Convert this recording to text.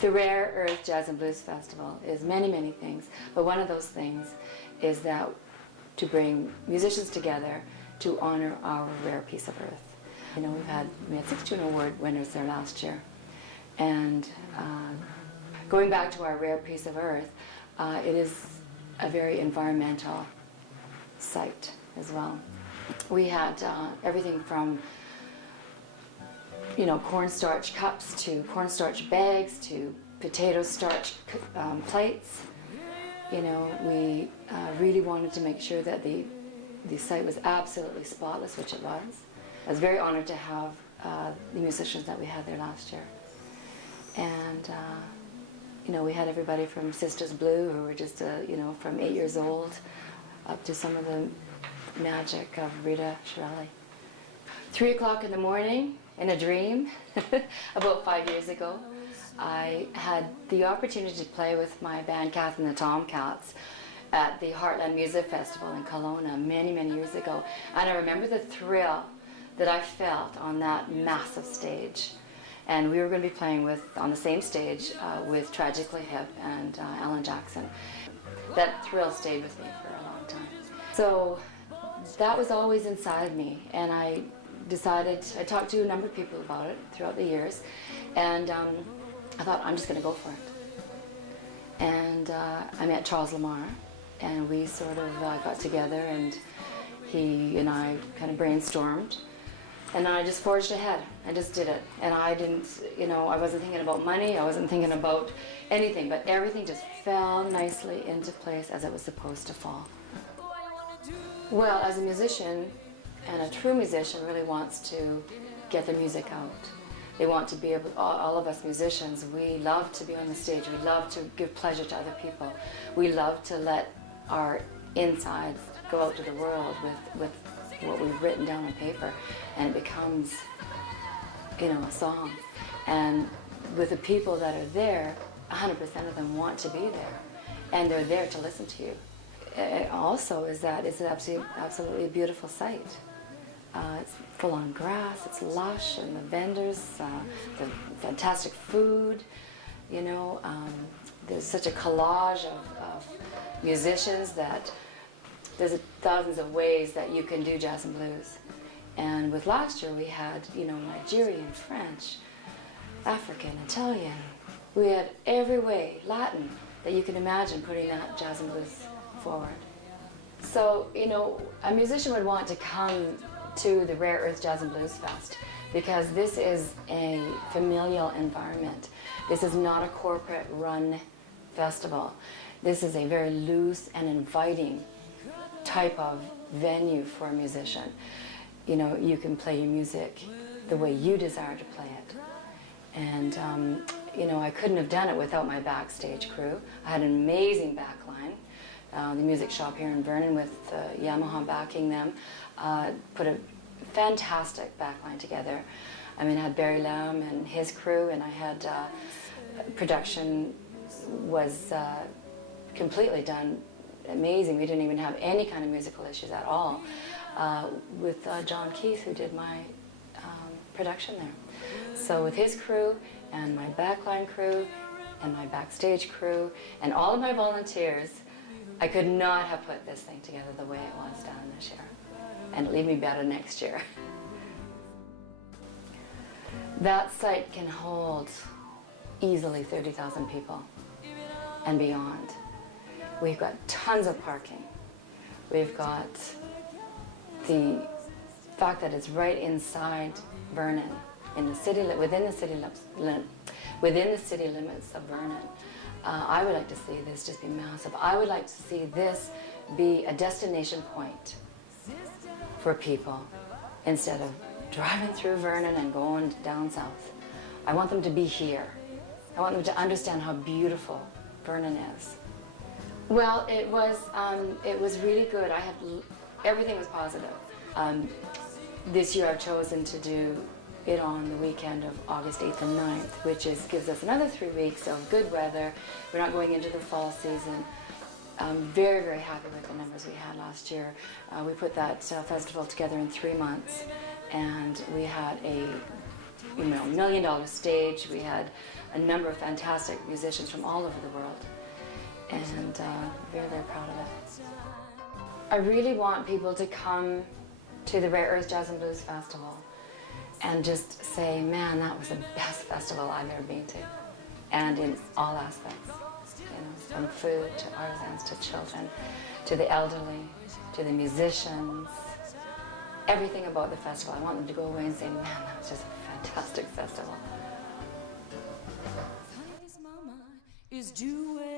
The Rarearth Jazz and Blues Festival is many, many things, but one of those things is that to bring musicians together to honor our rare piece of earth. You know, we had 16 award winners there last year, and going back to our rare piece of earth, it is a very environmental site as well. We had everything from cornstarch cups to cornstarch bags to potato starch plates. You know, we really wanted to make sure that the site was absolutely spotless, which it was. I was very honored to have the musicians that we had there last year. And, we had everybody from Sisters Blue, who were just, from 8 years old, up to some of the magic of Rita Shirelli. 3 o'clock in the morning, in a dream, about 5 years ago, I had the opportunity to play with my band Kath and the Tomkats at the Heartland Music Festival in Kelowna many, many years ago. And I remember the thrill that I felt on that massive stage. And we were going to be playing on the same stage with Tragically Hip and Alan Jackson. That thrill stayed with me for a long time. So that was always inside me, and I talked to a number of people about it throughout the years, and I thought, I'm just going to go for it. And I met Charles Lamar, and we sort of got together, and he and I kind of brainstormed, and then I just forged ahead. I just did it. And I didn't, I wasn't thinking about money, I wasn't thinking about anything, but everything just fell nicely into place as it was supposed to fall. Well, as a musician, and a true musician really wants to get their music out. They want to be able, all of us musicians, we love to be on the stage. We love to give pleasure to other people. We love to let our insides go out to the world with what we've written down on paper, and it becomes, a song. And with the people that are there, 100% of them want to be there, and they're there to listen to you. It also is that it's absolutely a beautiful site. It's full on grass, it's lush, and the vendors, the fantastic food, there's such a collage of musicians that there's thousands of ways that you can do jazz and blues. And with last year we had, Nigerian, French, African, Italian. We had every way, Latin, that you can imagine putting that jazz and blues forward. So, a musician would want to come to the Rarearth Jazz and Blues Fest because this is a familial environment. This is not a corporate run festival. This is a very loose and inviting type of venue for a musician. You can play your music the way you desire to play it. And I couldn't have done it without my backstage crew. I had an amazing backline. The music shop here in Vernon with Yamaha backing them, put a fantastic backline together. I had Barry Lamb and his crew, and I had production was completely done amazing. We didn't even have any kind of musical issues at all with John Keith, who did my production there. So with his crew and my backline crew and my backstage crew and all of my volunteers, I could not have put this thing together the way it was done this year, and leave me better next year. That site can hold easily 30,000 people and beyond. We've got tons of parking. We've got the fact that it's right inside Vernon, in the city, within the city limits of Vernon. I would like to see this just be massive. I would like to see this be a destination point for people instead of driving through Vernon and going down south. I want them to be here. I want them to understand how beautiful Vernon is. Well, it was really good. Everything was positive. This year I've chosen to do it on the weekend of August 8th and 9th, which gives us another 3 weeks of good weather. We're not going into the fall season. I'm very, very happy with the numbers we had last year. We put that festival together in 3 months, and we had a $1 million stage. We had a number of fantastic musicians from all over the world, and very, very proud of it. I really want people to come to the Rarearth Jazz and Blues Festival and just say, man, that was the best festival I've ever been to, and in all aspects, from food to artisans to children to the elderly to the musicians, everything about the festival. I want them to go away and say, man, that was just a fantastic festival. Mama is doing